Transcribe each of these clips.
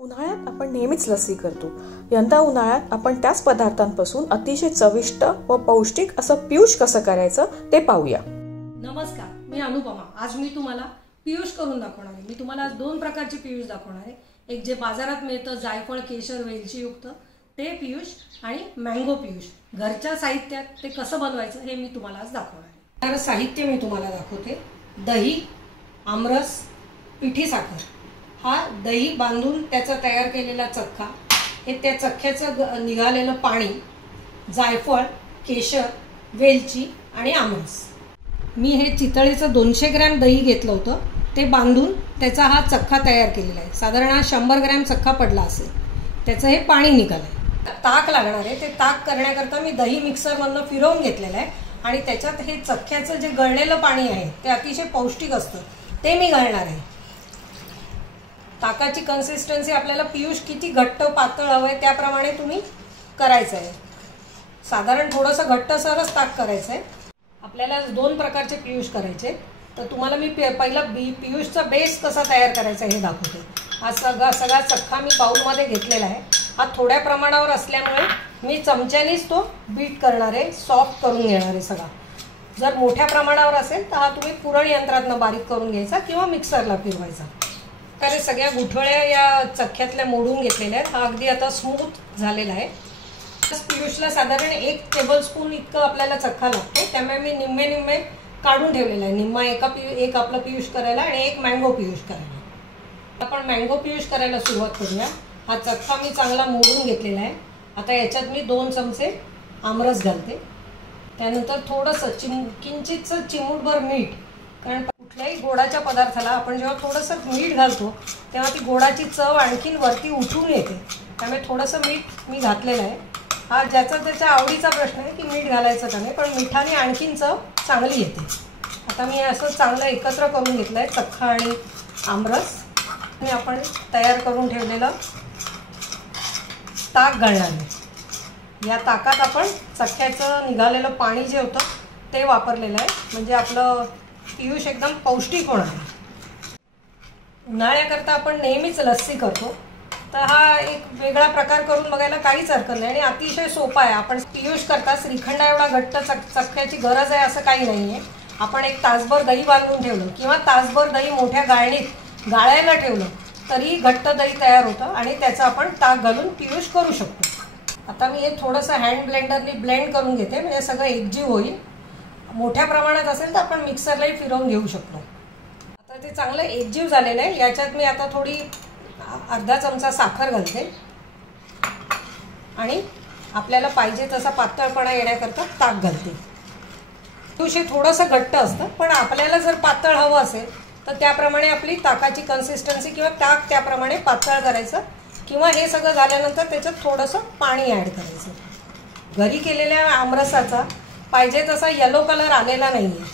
उन्हाळ्यात आपण नेहमीच लस्सी करतो. यंदा उन्हाळ्यात आपण त्याच पदार्थांपासून अतिशय चविष्ट व पौष्टिक असं पियुष कसं करायचं ते पाहूया. नमस्कार, मी अनुपमा. आज मी तुम्हाला पियुष करून दाखवणार आहे. मी तुम्हाला आज दोन प्रकारचे पियुष दाखवणार आहे. एक जे बाजारात मिळतं जायफळ, केशर, वेलची युक्त ते पियुष आणि मँगो पियुष. घरच्या साहित्यात ते कसं बनवायचं हे मी तुम्हाला आज दाखवणार आहे. तर साहित्य मी तुम्हाला दाखवते. दही, आमरस, पिठी साखर. हा दही बांधून त्याचा तयार केलेला चक्का, हे त्या चक्क्याचं निघालेलं पाणी, जायफळ, केशर, वेलची आणि आमरस. मी हे चितळेचं 200 ग्रॅम दही घेतलं होतं, ते बांधून त्याचा हा चक्का तयार केलेला आहे. साधारण 100 ग्रॅम चक्का पडला असेल. त्याचं हे पाणी निघालंय. ताक लागणार आहे. ते ताक करण्याकरता मी दही मिक्सरमधनं फिरवून घेतलेलं आहे आणि त्याच्यात हे चक्क्याचं जे गळलेलं पाणी आहे ते अतिशय पौष्टिक असतं, ते मी घालणार आहे. ताकाची कन्सिस्टन्सी आपल्याला पियुष किती घट्ट पातळ हवंय त्याप्रमाणे तुम्ही करायचं आहे. साधारण थोडंसं घट्टसरच ताक करायचं आहे. आपल्याला दोन प्रकारचे पियुष करायचे. तर तुम्हाला मी पहिला पियुषचा बेस कसा तयार करायचा हे दाखवते. हा सगळा चक्का मी बाउलमध्ये घेतलेला आहे. हा थोड्या प्रमाणावर असल्यामुळे मी चमच्यानेच तो बीट करणार आहे, सॉफ्ट करून घेणार आहे सगळा. जर मोठ्या प्रमाणावर असेल तर हा तुम्ही पुरण यंत्रातनं बारीक करून घ्यायचा किंवा मिक्सरला फिरवायचा. तर सगळ्या गुठळ्या या चक्क्यातल्या मोडून घेतलेल्या आहेत. हा अगदी आता स्मूथ झालेला आहे. पियुषला साधारण 1 टेबलस्पून इतकं आपल्याला चक्का लागतो, त्यामुळे मी निम्मे काढून ठेवलेला आहे. निम्मा एक आपलं पियुष करायला आणि एक मँगो पियुष करायला. आपण मँगो पियुष करायला सुरुवात करूया. हा चक्का मी चांगला मोडून घेतलेला आहे. आता याच्यात मी 2 चमचे आमरस घालते. त्यानंतर थोडंसं किंचितचं चिमूटभर मीठ. कारण कुठल्याही गोडाच्या पदार्थाला आपण जेव्हा थोडंसं मीठ घालतो तेव्हा ती गोडाची चव आणखीन वरती उठून येते. त्यामुळे थोडंसं मीठ मी घातलेलं आहे. हा ज्याचा त्याच्या आवडीचा प्रश्न आहे की मीठ घालायचं का नाही, पण मिठाने आणखीन चव चांगली येते. आता मी असं चांगलं एकत्र करून घेतलं आहे चक्का आणि आमरस. आणि आपण तयार करून ठेवलेलं ताक घालणार आहे. या ताकात आपण चक्क्याचं निघालेलं पाणी जे होतं ते वापरलेलं आहे, म्हणजे आपलं पियुष एकदम पौष्टिक होणार आहे. उन्हाळ्याकरता आपण नेहमीच लस्सी करतो, तर हा एक वेगळा प्रकार करून बघायला काहीच हरकत नाही आणि अतिशय सोपा आहे. आपण पियुष करता श्रीखंडा एवढा घट्ट चक्क्याची गरज आहे असं काही नाही आहे. आपण एक तासभर दही बांधून ठेवलं किंवा तासभर दही मोठ्या गाळणीत गाळायला ठेवलं तरी घट्ट दही तयार होतं आणि त्याचं आपण ताक घालून पियुष करू शकतो. आता मी हे थोडंसं हँड ब्लेंडरनी ब्लेंड करून घेते, म्हणजे सगळं एकजीव होईल. मोठ्या प्रमाणात असेल तर आपण मिक्सरलाही फिरवून घेऊ शकतो. आता ते चांगलं एकजीव झालेलं आहे. याच्यात मी आता थोडी अर्धा चमचा साखर घालते आणि आपल्याला पाहिजे तसा पातळपणा येण्याकरता ताक घालते. पियुष हे थोडंसं घट्ट असतं, पण आपल्याला जर पातळ हवं असेल तर त्याप्रमाणे आपली ताकाची कन्सिस्टन्सी किंवा ताक त्याप्रमाणे पातळ करायचं किंवा हे सगळं झाल्यानंतर त्याच्यात थोडंसं पाणी ॲड करायचं. घरी केलेल्या आमरसाचा पाहिजे तसा येलो कलर आलेला नाही आहे,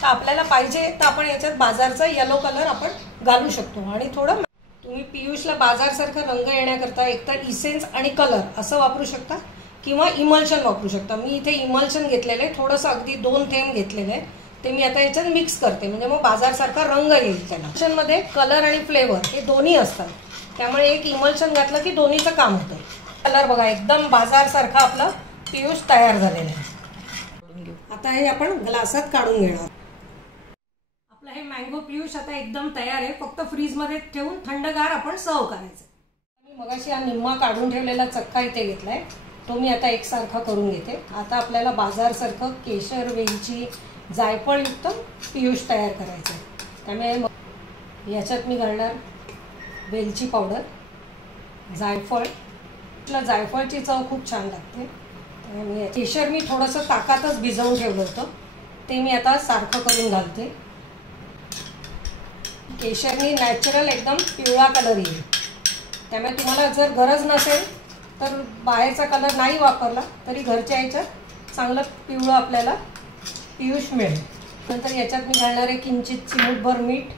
तर आपल्याला पाहिजे तर आपण याच्यात बाजारचा येलो कलर आपण घालू शकतो. आणि थोडं तुम्ही पियुषला बाजारसारखा रंग येण्याकरता एकतर इसेन्स आणि कलर असं वापरू शकता किंवा इमल्शन वापरू शकता. मी इथे इमल्शन घेतलेलं आहे, थोडंसं अगदी 2 थेंब घेतलेलं आहे. ते मी आता याच्यात मिक्स करते, म्हणजे मग बाजारसारखा रंग येईल. त्याला इमल्शनमध्ये कलर आणि फ्लेवर हे दोन्ही असतात, त्यामुळे एक इमल्शन घातलं की दोन्हीचं काम होतं. कलर बघा, एकदम बाजारसारखा आपलं पियुष तयार झालेलं आहे. आता हे आपण ग्लासात काढून घेणार. आपलं हे मँगो पियुष आता एकदम तयार आहे. फक्त फ्रीजमध्ये ठेवून थंडगार आपण सर्व करायचं. मी मगाशी हा निम्मा काढून ठेवलेला चक्का इथे घेतलाय, तो मी आता एकसारखा करून घेते. आता आपल्याला बाजारसारखं केशर, वेलची, जायफळ युक्त पियुष तयार करायचं आहे. त्यामुळे याच्यात मी घालणार वेलची पावडर, जायफळ. जायफळची चव खूप छान लागते. केशर मी थोडंसं ताकातच भिजवून ठेवलं होतं, ते मी आता सारखं करून घालते. केशरनी नॅचरल एकदम पिवळा कलर येईल. त्यामुळे तुम्हाला जर गरज नसेल तर बाहेरचा कलर नाही वापरला तरी घरच्या ह्याच्यात चांगलं पिवळं आपल्याला पियुष मिळेल. नंतर याच्यात मी घालणार आहे किंचित चिमूटभर मीठ.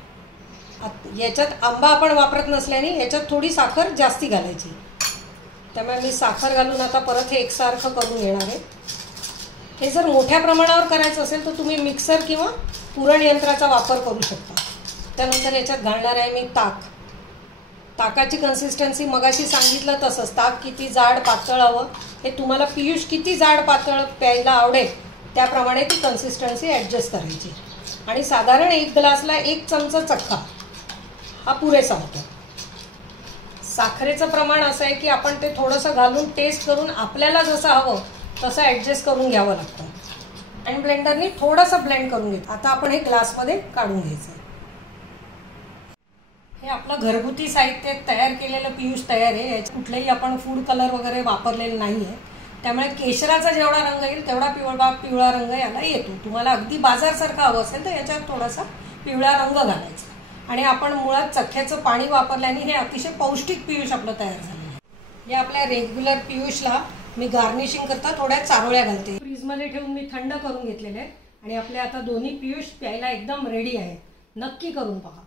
याच्यात आंबा आपण वापरत नसल्याने याच्यात थोडी साखर जास्ती घालायची. त्यामुळे मी साखर घालून आता परत हे एकसारखं करून घेणार आहे. हे जर मोठ्या प्रमाणावर करायचं असेल तर तुम्ही मिक्सर किंवा पुरण यंत्राचा वापर करू शकता. त्यानंतर याच्यात घालणार आहे मी ताक. ताकाची कन्सिस्टन्सी मगाशी सांगितलं तसंच, ताक किती जाड पातळ हवं हे तुम्हाला पियुष किती जाड पातळ प्यायला आवडेल त्याप्रमाणे ती कन्सिस्टन्सी ॲडजस्ट करायची. आणि साधारण 1 ग्लासला 1 चमचा चक्का हा पुरेसा होतो. साखरेचं प्रमाण असं आहे की आपण ते थोडंसं घालून टेस्ट करून आपल्याला जसं हवं तसं ॲडजस्ट करून घ्यावं लागतं. आणि ब्लेंडरनी थोडंसं ब्लेंड करून घेतो. आता आपण हे ग्लासमध्ये काढून घ्यायचं. हे आपलं घरगुती साहित्य तयार केलेलं पियुष तयार आहे. याच्यात कुठलेही आपण फूड कलर वगैरे वापरलेलं नाही आहे. त्यामुळे केशराचा जेवढा रंग येईल तेवढा पिवळा रंग याला येतो. तुम्हाला अगदी बाजारसारखा हवं असेल तर याच्यात थोडासा पिवळा रंग घालायचा. आणि आपण मुळात चख्याचं पाणी वापरल्याने हे अतिशय पौष्टिक पियुष आपलं तयार झालं आहे. हे आपल्या रेग्युलर पियुषला मी गार्निशिंग करता थोड्या चारोळ्या घालते. फ्रीजमध्ये ठेवून मी थंड करून घेतलेले आहेत आणि आपले आता दोन्ही पियुष प्यायला एकदम रेडी आहेत. नक्की करून पहा.